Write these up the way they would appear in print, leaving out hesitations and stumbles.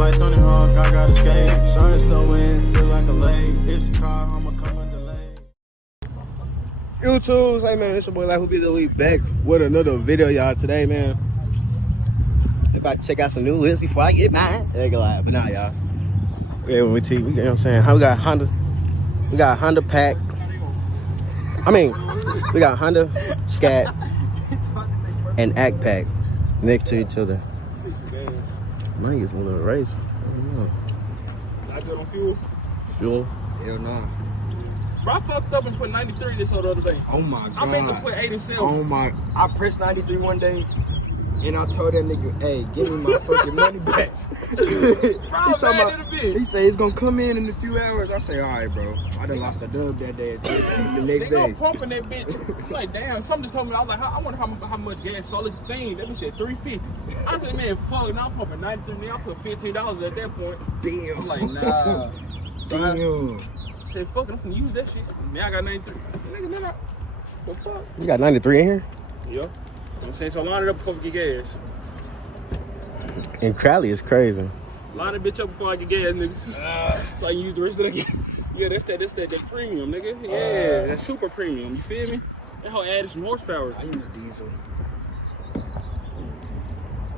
like Tony Hawk, I gotta skate. Shorty so win, feel like a lake. If she call, I'ma come with delay. YouTube, hey man, it's your boy Like Who Be the Week back with another video, y'all. Today, man, about to check out some new whips before I get mine. They go out, but nah, y'all. Yeah, we you know what I'm saying? We got Honda Pack. I mean, we got Honda Scat and Act Pack next to each other. Might get some little race. I don't know. I good on fuel? Fuel? Hell no. Bro, I fucked up and put 93 this other day. Oh my god. I meant to put 87. Oh my. I pressed 93 one day and I told that nigga, hey, give me my fucking money back. He said he's gonna come in a few hours. I say, all right, bro. I done lost a dub that day. The next they day. go pumping that bitch. I'm like, damn, something just told me. I was like, I wonder how much gas solid thing. That bitch said 350. I said, man, fuck, now I'm pumping 93. Now I put $15 at that point. Damn. I'm like, nah. Damn. I said, fuck it, I'm finna use that shit. Now I got 93. Nigga, man, what the fuck? You got 93 in here? Yeah. I'm saying, so line it up before we get gas. And Crowley is crazy. Line that bitch up before I get gas, nigga. So I can use the rest of that gas. Yeah, that's that premium, nigga. Yeah, that's super premium. You feel me? That whole added some horsepower. I use diesel.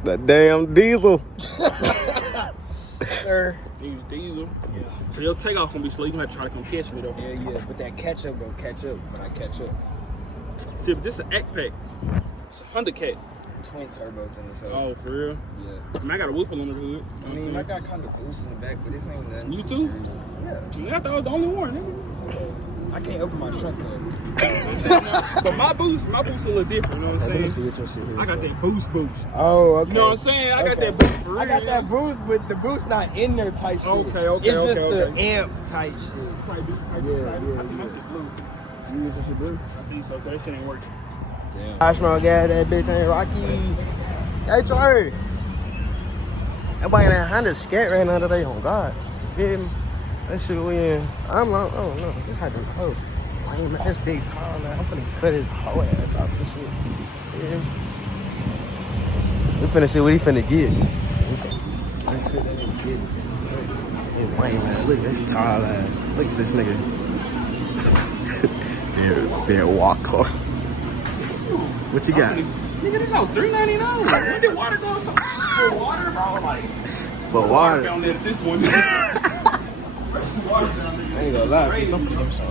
That damn diesel. Sir. Use diesel. Yeah. So your takeoff gonna be slow. You gonna have to try to come catch me though. Yeah. But that catch up gonna catch up when I catch up. See, but this is an Act Pack. It's a Honda Cat. Twin turbos in the hood. Oh, for real? Yeah. I mean, I got a whoop on the hood. I mean, I got kind of boost in the back, but this ain't nothing. You too? Yeah. I thought I was the only one, nigga. I can't open my trunk though. But my boost a little different, you know what I'm saying? See what your shit is. I got that boost. Oh, okay. You know what I'm saying? I got that boost for real. I got that boost, but the boost not in there type shit. Okay. It's just the amp type shit. I think that shit blue. You use that shit blue? I think so, that shit ain't working. Damn. I smell gas, that bitch ain't rocky. Hey, Trey. Everybody in that Honda scat right now today, on God. You feel me? That shit we in. I don't know. This had to oh. Man, that's big tall, man. I'm finna cut his whole ass off this shit. Yeah. We finna see what he finna get. Let's see what that nigga get. Hey, Wayne, man. Look at this tall ass. Look at this nigga. There, Walker. What you got? Nigga, this out $3.99. When did water go so for water, bro? Like, but water. Found that this one. I ain't gonna lie, bitch. I'm getting some.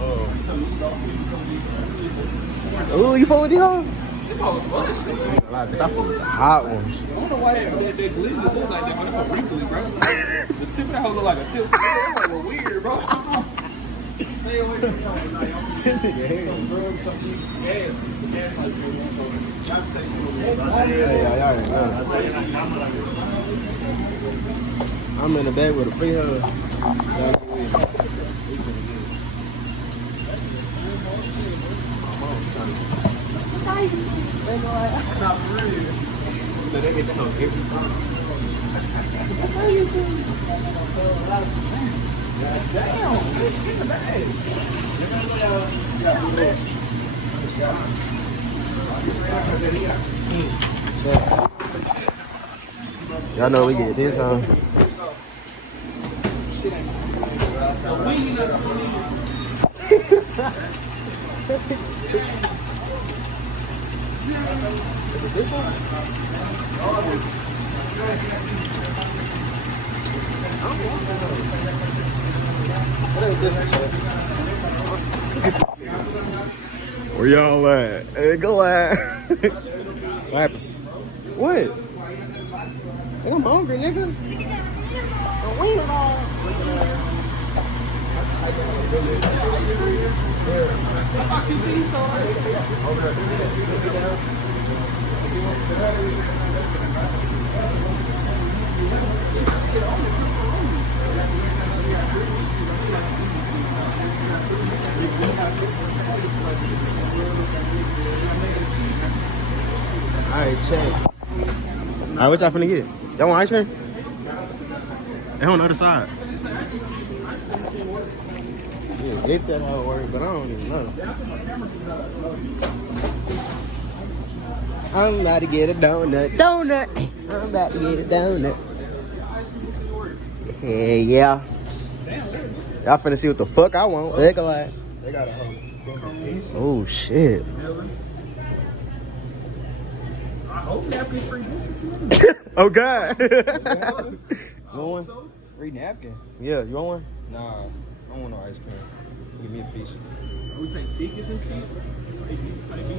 Ooh, you fuck with these hoes? I fuck with the hot ones. I don't know why that glizzy look like that, but it's a wrinkly, bro. The tip of that hoe look like a tip. That hoe look weird, bro. Stay away from I'm in the bed with a free hug. Y'all know we get this on. Is it this one? What is this one? Where y'all at? Hey, go at. What happened? What? I'm hungry, nigga. Alright, check. Alright, what y'all finna get? Y'all want ice cream? They on the other side. Yeah, get that how it works, but I don't even know. I'm about to get a donut. I'm about to get a donut. Yeah. Y'all finna see what the fuck I want. They got a whole. Oh shit. I hope napkin free. Oh god. You want one? Free napkin? Yeah, you want one? Nah, I don't want no ice cream. Give me a piece. We take tickets and shit.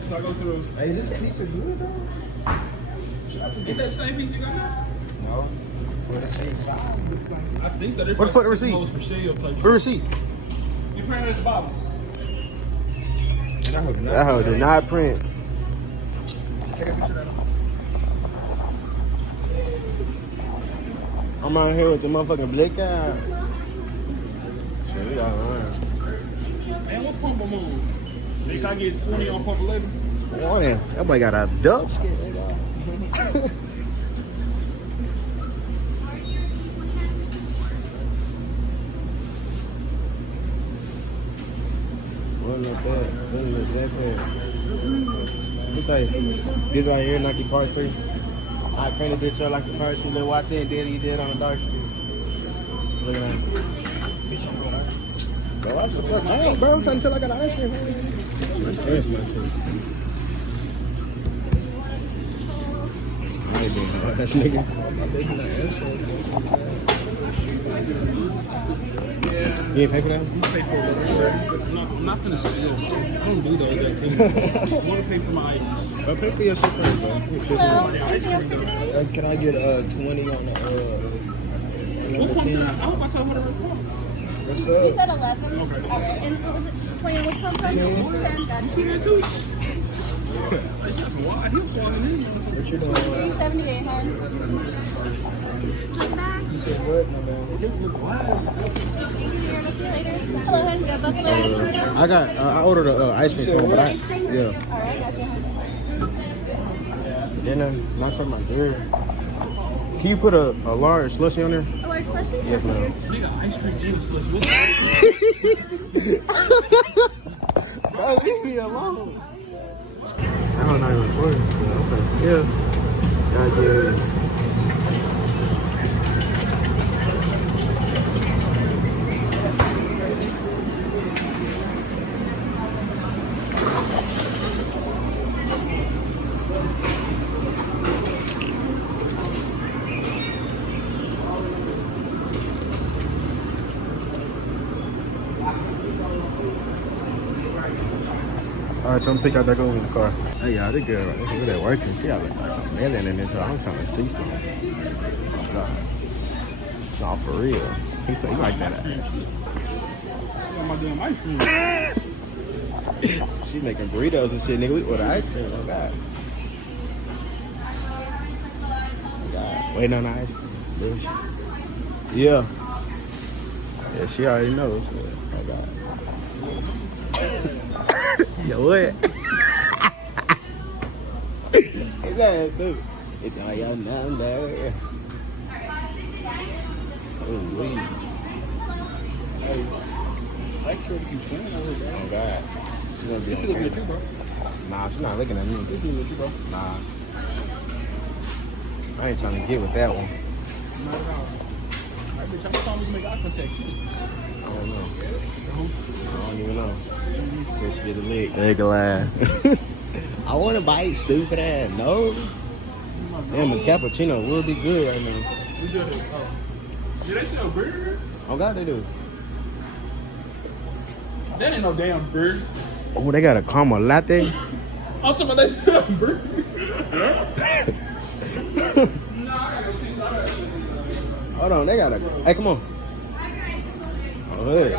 So I go to the. Hey, this pizza good though? Is that the same piece you got now? No. But the same size. Look like it. I think so. What the fuck the receipt? For sale type The receipt. You print it at the bottom. That hoe did not print. Take a picture of that. I'm out here with the motherfucking black guy. Shit, we got one. Man, what pump I'm on? They can I get 20 on pump 11? Morning. That boy got a dub skin. One up there, one up that there. It's like this right here, Nike Part 3. I painted this up like the first you watch it, did he did on the dark. Look at that. Bro, watch the fuck out, bro. I'm trying to tell I got an ice cream. That's nigga. You ain't pay for that? I'm not finna steal. I don't do those things. I want to pay for my items. I'll pay for your shit first, bro. Can I get 20 on the machine? I hope I tell what it was. What's You up? said 11. Okay. And what was it? 20 on which pump? 10. Got See you. that too? That's why he was falling in. What you doing? 378, hun. You said what? No, man. Hello, hun. Got a bucket of ice cream? I ordered an ice cream cone, but I, Ice cream? yeah. All right, got you, hun. Then I'm not talking about there. Can you put a large slushy on there? A large slushy? Yes, ma'am. Nigga, ice cream and slush. What's Bro, leave me alone. I don't know even recording. Okay. Yeah. Gotta get it. Alright, I'm gonna pick out that girl in the car. Hey, y'all, this girl, look at that working. She got like a million in this. I'm trying to see some. No, for real. He said he like that. my damn ice cream? She making burritos and shit, nigga. We order ice cream. Oh, God. Oh, God. Waiting on the ice cream. Bitch. Yeah. Yeah, she already knows. So. Oh, God. Yo, what? It's that dude. It's all your number. Oh, wait. Make sure to keep playing over there. Oh, God. She's gonna be She on looking at camera. you, bro. Nah, she's not looking at me. She looking at you, bro. Nah. I ain't trying to get with that one. Not at all. Alright, bitch, I'm trying to make eye contact. I don't know. I don't even know. Till she get a lick. Nigga lie. I want to bite, stupid ass. No. Damn, the cappuccino would be good right now. We good. Oh. Did they sell burger? Oh, God, they do. That ain't no damn burger. Oh, they got a caramel latte. I'm talking about they sell burger. Hold on, they got a. Hey, come on. Oh, hey.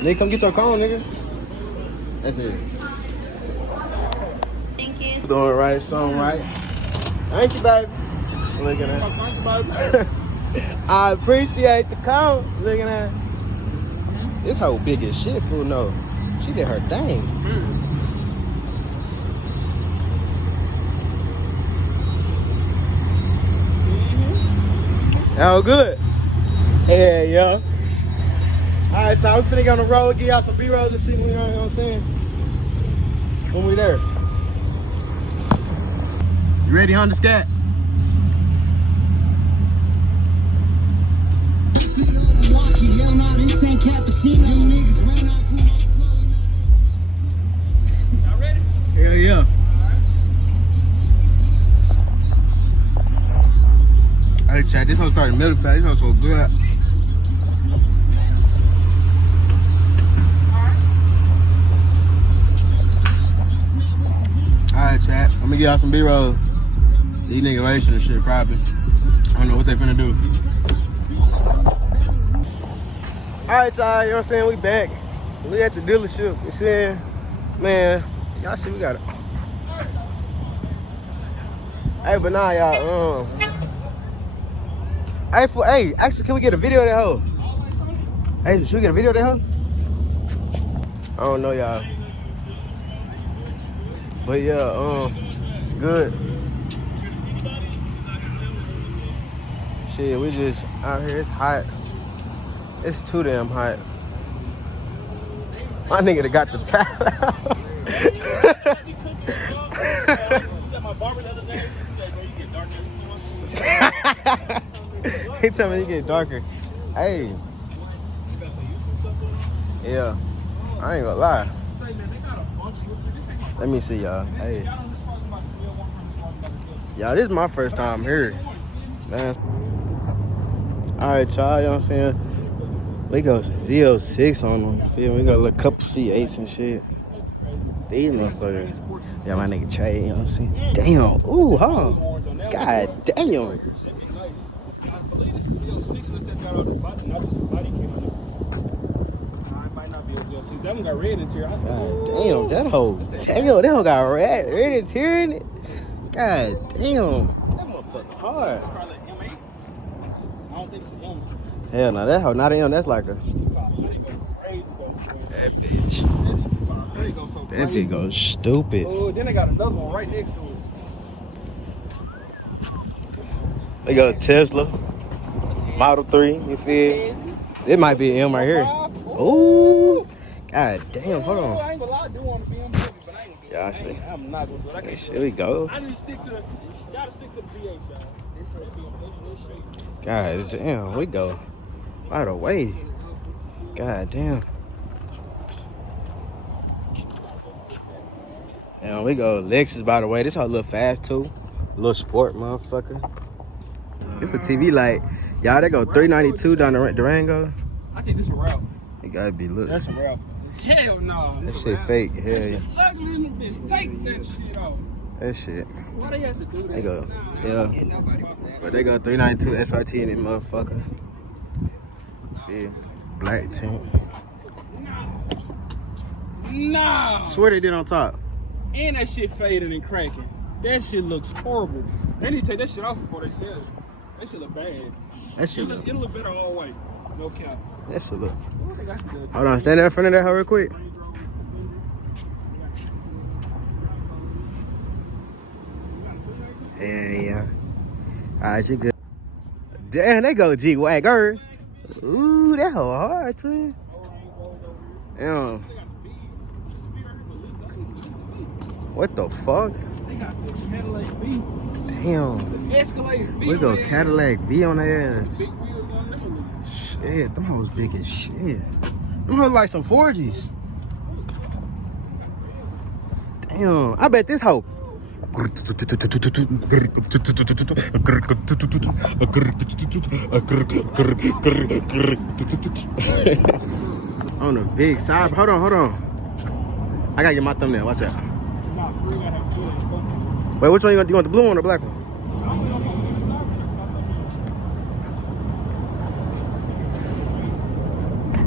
Nigga, come get your cone, nigga. That's it. Thank you. Doing it right, something right. Thank you, baby. Look at that. I appreciate the cone. Look at that. This whole big as shit, fool. No, she did her thing. Oh, good. Yeah, yeah. All right, so we finna get on the road, get y'all some B-rolls and shit. You know what I'm saying? When we there. You ready, Honda Scat? Hell yeah. Hey, chat, this one started middle fat. This one's so good. Alright, chat. I'm gonna get y'all some B-roll. These niggas racing and shit, probably. I don't know what they finna do. Alright, y'all, you know what I'm saying? We back. We at the dealership. You saying, man, y'all see we got it. Hey, but nah, y'all, hey, actually, can we get a video of that hoe? Hey, should we get a video of that hoe? I don't know, y'all. But yeah, good. Shit, we just out here. It's hot. It's too damn hot. My nigga that got the towel out. He tell me he get darker. Hey. Yeah. I ain't gonna lie. Let me see y'all. Hey. Y'all, this is my first time here. Man. Alright, y'all, you know what I'm saying? We got Z06 on them. Feel me? We got a little couple C8s and shit. These motherfuckers. Yeah, my nigga Trey, you know what I'm saying? Damn. Ooh, hold on. God damn. That one got red interior. God damn, that hoe. Damn, that hoe got red interior in it. God damn. That motherfucker hard. I don't think it's an M. Hell no, that hoe not an M. That's like a. That bitch. That bitch goes stupid. Oh, then they got another one right next to it. They got Tesla, Model 3, you feel? It might be an M right here. Ooh. God damn, hold I on. ain't gonna lie, I do want to be on baby, but I ain't gonna Yeah, I see. I'm not gonna do it. I can't. Here we go. I need to stick to the, gotta stick to the VH, y'all. God damn, we go right away. God damn. And we go Lexus, by the way. This how a little fast too. A little sport, motherfucker. It's a TV light. Y'all, they go 392 down the Durango. I think this is a route. It gotta be lit. That's a route. Hell no. That shit fake. Hell yeah. Ugly in the bitch. Take that shit off. That shit. Why they have to do that? They go, yeah. But they go 392 SRT in it, motherfucker. Shit. Black tint. Nah. Swear they did on top. And that shit faded and cracking. That shit looks horrible. They need to take that shit off before they sell it. That shit look bad. That shit look. It'll look better all white. No cap. That shit look. What they got to do? Hold on, stand there in front of that hoe real quick. Yeah. Alright, you good. Damn, they go G-Wagger. Ooh, that hoe hard, twin. Damn. What the fuck? They got the Cadillac V. Damn. The Escalade V. We go Cadillac V on their ass. Big wheels on that. Shit, them hoes big as shit. Them hoes like some 4Gs. Damn, I bet this hoe. On the big side. Hold on. I gotta get my thumbnail. Watch out. Wait, which one you want? You want the blue one or the black one?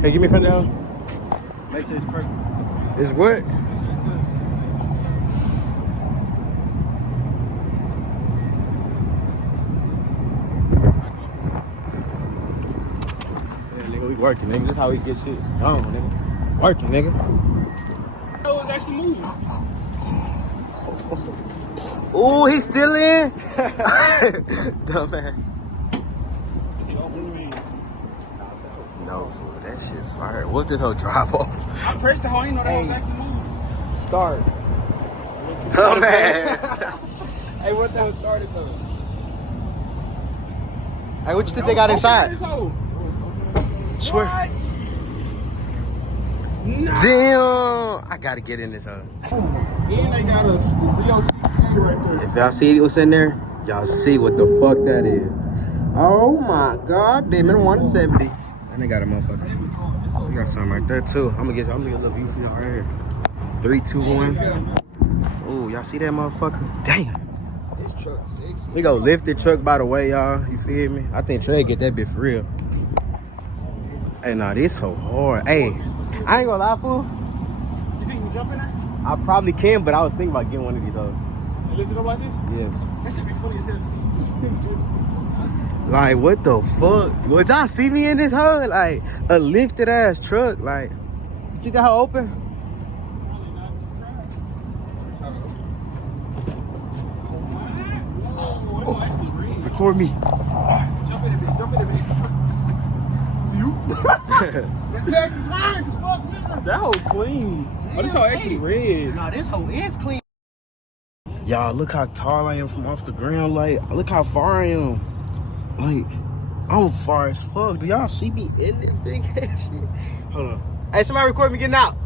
Hey, give me a friend down. Make sure it's perfect. It's what? Yeah, nigga, we working, nigga. This how we get shit done, nigga. Working, nigga. Oh, it's actually moving. Ooh, he's still in? Dumbass. No, fool, that shit's fire. What's this whole drive off? I pressed the whole, you know that was actually moving. Start. Dumbass. Hey, what the hell started though? Hey, what you think they got inside? Open this hole. Swear. Nah. Damn. I gotta get in this hoe. And they got a ZOC right there. If y'all see what's in there, y'all see what the fuck that is. Oh my god, damn it, 170. And they got a motherfucker. We got something right there too. I'm gonna get a little view for y'all right here. 3, 2, 1. Oh, y'all see that motherfucker? Damn. This truck 6. We go lift the truck by the way, y'all. You feel me? I think Trey get that bit for real. Hey, nah, this hoe hard. Hey, I ain't gonna lie, fool. You think you can jump in there? I probably can, but I was thinking about getting one of these hoes. And lift it up like this? Yes. That should be funny as hell to see. Like, what the fuck? Would y'all see me in this hoe? Like, a lifted ass truck. Like, you think that hoe open? Probably not. Record me. Jump in a bit, jump in a bit. Texas line as fuck, nigga. That hoe clean. Oh, this hoe actually red. Nah, this hoe is clean. Y'all, look how tall I am from off the ground. Like, look how far I am. Like, I'm far as fuck. Do y'all see me in this big ass shit? Hold on. Hey, somebody record me getting out.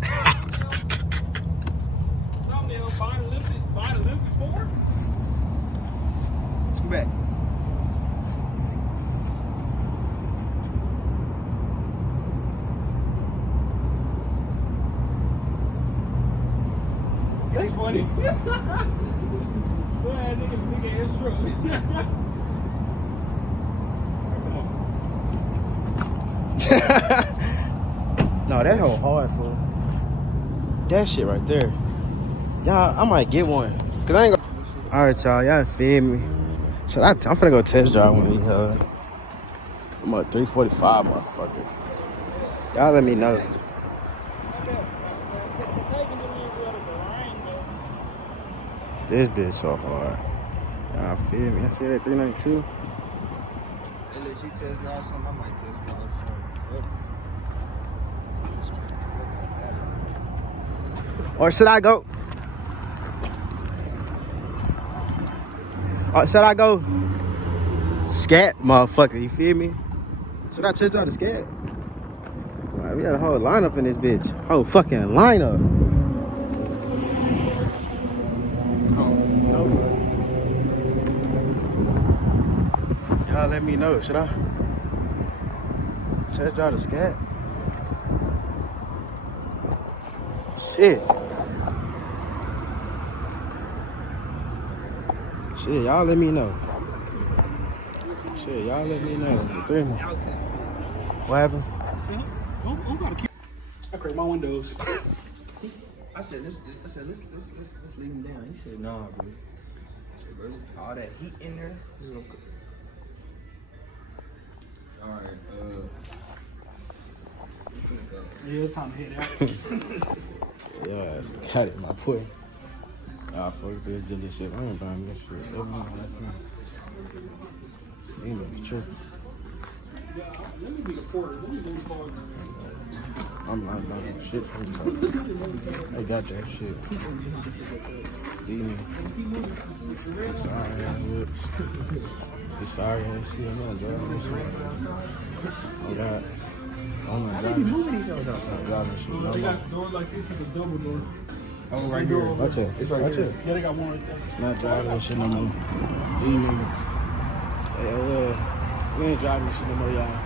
Thumbnail, buy the lifted forward. Let's go back. That's funny. Boy, that nigga ass truck. No, that hoe hard, fool. That shit right there. Y'all, I might get one. Cause I ain't gonna. Alright, y'all feel me? So I'm finna go test drive one of these. I'm at 345, motherfucker. Y'all let me know. This bitch so hard. Y'all feel me? I said at 392. They let you test drive something, I might test drive something. Or should I go? Or should I go? Scat, motherfucker. You feel me? Should I test drive the scat? Right, we got a whole lineup in this bitch. Whole fucking lineup. Y'all let me know. Should I test drive the scat? Shit. Shit, y'all let me know. Shit, y'all let me know. 3 more. What happened? Who got a key? I cracked my windows. I said, let's leave him down. He said, nah, bro. I said, bro, all that heat in there. All right, Yeah, it's time to head out. Yeah, got it, my boy. Ah, fuck this dilly shit. I ain't buying this shit. Ain't no tripping. Let me be the porter. Let me do the porter. I'm not buying shit from them. They got that shit. Demon. This iron ass whips. This fire ass shit. I'm not driving this shit. Oh God. Oh my God. moving these hoes out. I'm driving shit. They got doors like this with a double door. Oh, right here. Watch it. It's right Watch here. it. Yeah, they got one right there. Not driving this shit no more. These niggas. Yeah, well, we ain't driving this shit no more, y'all.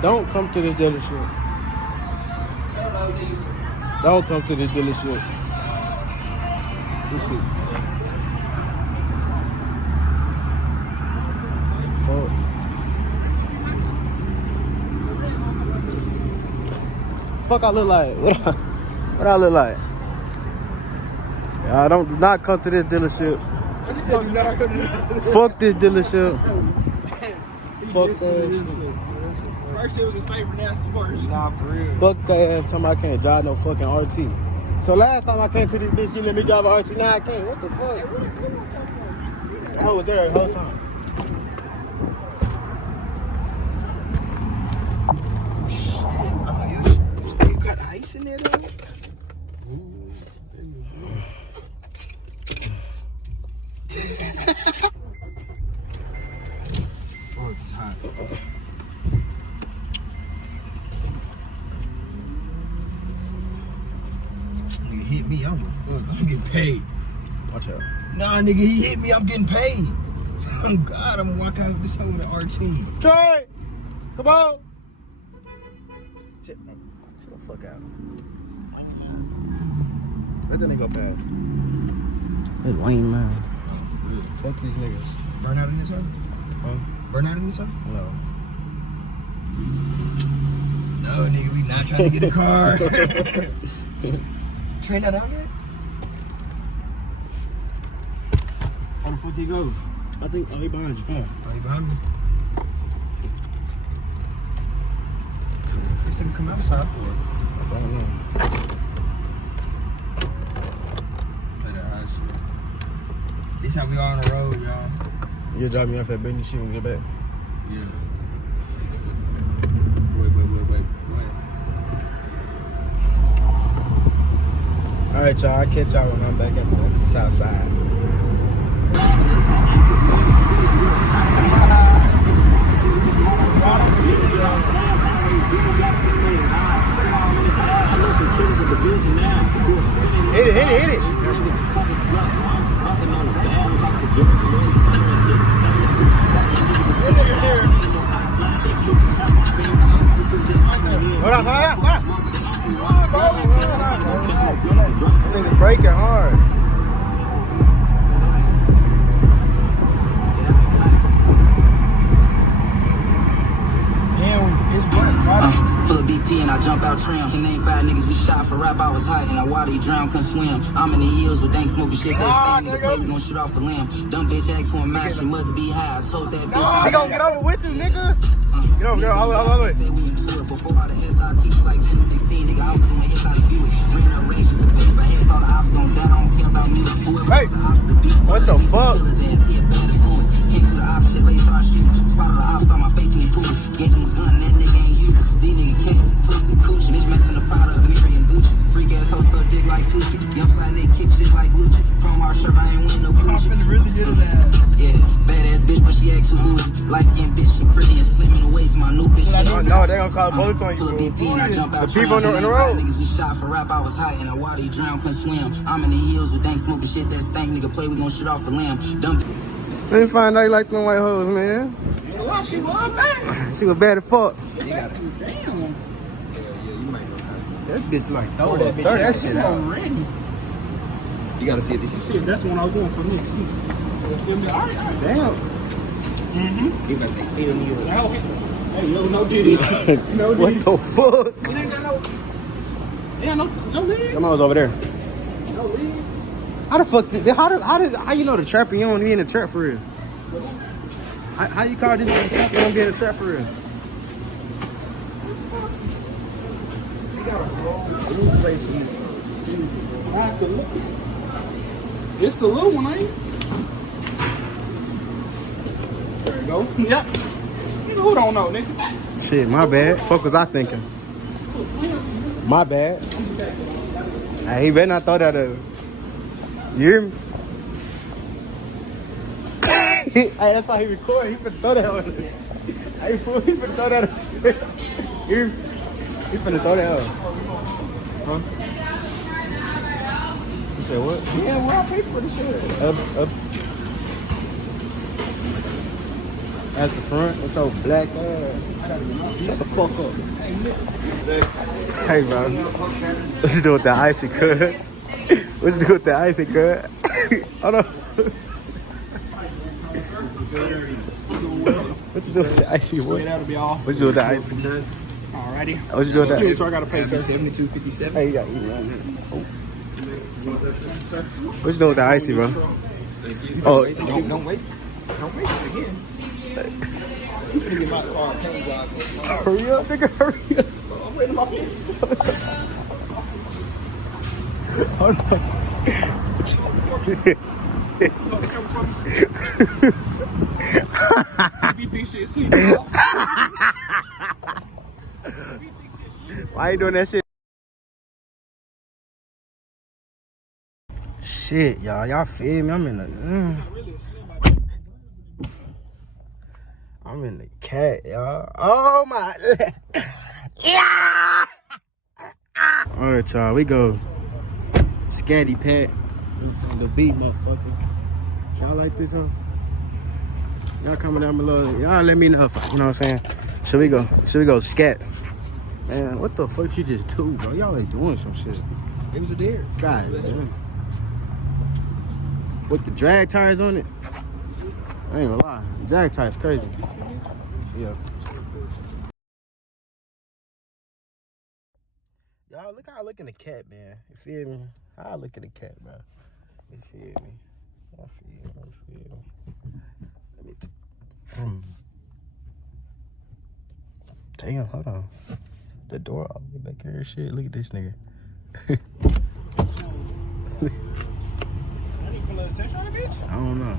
Don't come to this dealership. Don't come to this dealership. This shit. Fuck. Fuck I look like? What I look like? Y'all do not come to this dealership. Fuck this dealership. Fuck that shit. First shit was his favorite, now it's worse. Nah, for real. Fuck that ass time I can't drive no fucking RT. So last time I came to this bitch, you let me drive a RT. Now I can't. What the fuck? I was there the whole time. You got ice in there, though? Oh, it's hot. Watch out. Nah, nigga, he hit me. I'm getting paid. Oh, God, I'm walking out this hole with an RT. Troy! Come on! Shit the fuck out. Let that nigga go past. This lame man. Fuck these niggas. Burn out in this hole? Huh? Burn out in this hole? No. No, nigga, we not trying to get a car. Train that out yet? How the fuck he go? I think, he behind you. Come on. Oh, you behind me? This didn't come outside for it. I don't know. Play that high shit. This how we are on the road, y'all. You'll drop me off at Benny shit when you get back. Yeah. Wait. Alright, y'all. I'll catch y'all when I'm back at the south side. Hit it. Hold on. That nigga's breaking hard. Full BP and I jump out trim. He named 5 niggas we shot for rap. I was hot and I water he drown, couldn't swim. I'm in the hills with dank smoking shit. That nigga play, we gon' shoot off a limb. Dumb bitch asked for a match, she must be high. I told that bitch. He gon' get over with you, nigga. Get over, hold on. Say we into it before all the SRTs like 2016, nigga. I was doing hits out of Buick. Ran up ranges to pay for heads. All the ops gon' die. I don't care about me. Whoever Hey, the ops to be. what the fuck? He a bad influence. Came through the ops shit, late start shooting. Spotted the ops on my face and he pulled. Gave him a gun, that nigga ain't you. These niggas can't. Pussy coochie. Bitch matching the powder of Mary and Gucci. Freak ass hoe suck dick like sushi. Young fly nigga kick shit like Gucci. Chrome heart shirt, I ain't win no Gucci. Really get it out. Yeah, badass bitch, but she act too bougie. Light skin bitch, she pretty and slim in the waist. My new bitch. No, they gonna call the police on you, Full bro. BP and I jump out. The people on the road. Niggas we shot for rap. I was hot and I water he drown, couldn't swim. I'm in the hills with dank smoking shit. That stank nigga play. We gon' shoot off a limb. Dumb. Let me find out you like them white hoes, man. Well, she was bad. She was bad as fuck. Damn. Yeah, you might know how. That bitch like throw that bitch that out. shit out. Already. You gotta see it. Shit, that's the one I was doing for next season. You feel me? All right. Damn. You gotta say, feel me. Hey, no Diddy. No Diddy. What the fuck? It ain't got no lead. Them hoes over there. No lead. How the fuck? How you know the trapper? You don't be in the trap for real. How you call this a trap? You don't be in the trap for real. You got a blue place in this. I have to look. It's the little one, ain't it? There you go. Yep. Nigga, who don't know, nigga? Shit, my bad. Fuck was I thinking? My bad. Hey, he better not throw that at her. You hear me? Hey, that's why he recording. He finna throw that on her. Hey, fool, he finna throw that on her. He finna throw that on her. Huh? You said what? Yeah, well, I paid for this shit. Up. That's the front. It's so black. Shut the fuck up. Hey, bro. What you do with that icy cut? What you do with that icy cut? Hold on. What you do with the icy what? That'll be all. What you do with the icy? Alrighty. What you do with that? So I gotta pay sir. 72.57. Hey, you got to eat right now. What you doing with the icy, bro? Oh, Don't wait. Don't wait again. hurry up, nigga, hurry up. I'm waiting my piece. Hold on. CBP shit sweet. Why you doing that shit? Shit, y'all feel me? I'm in the cat, y'all. Oh my. Yeah. All right, y'all. We go. Scatty Pat. It's on the beat, motherfucker. Y'all like this, huh? Y'all comment down below. Y'all let me know if, you know what I'm saying? Should we go scat? Man, what the fuck you just do, bro? Y'all ain't doing some shit. It was a dare. God damn. With the drag tires on it? I ain't gonna lie. The drag tires crazy. Yeah. Y'all, look how I look in the cat, man. You feel me? How I look in the cat, bro. You feel me? I feel me. Let me damn, hold on. The door all the way back here and shit. Look at this nigga. I don't know.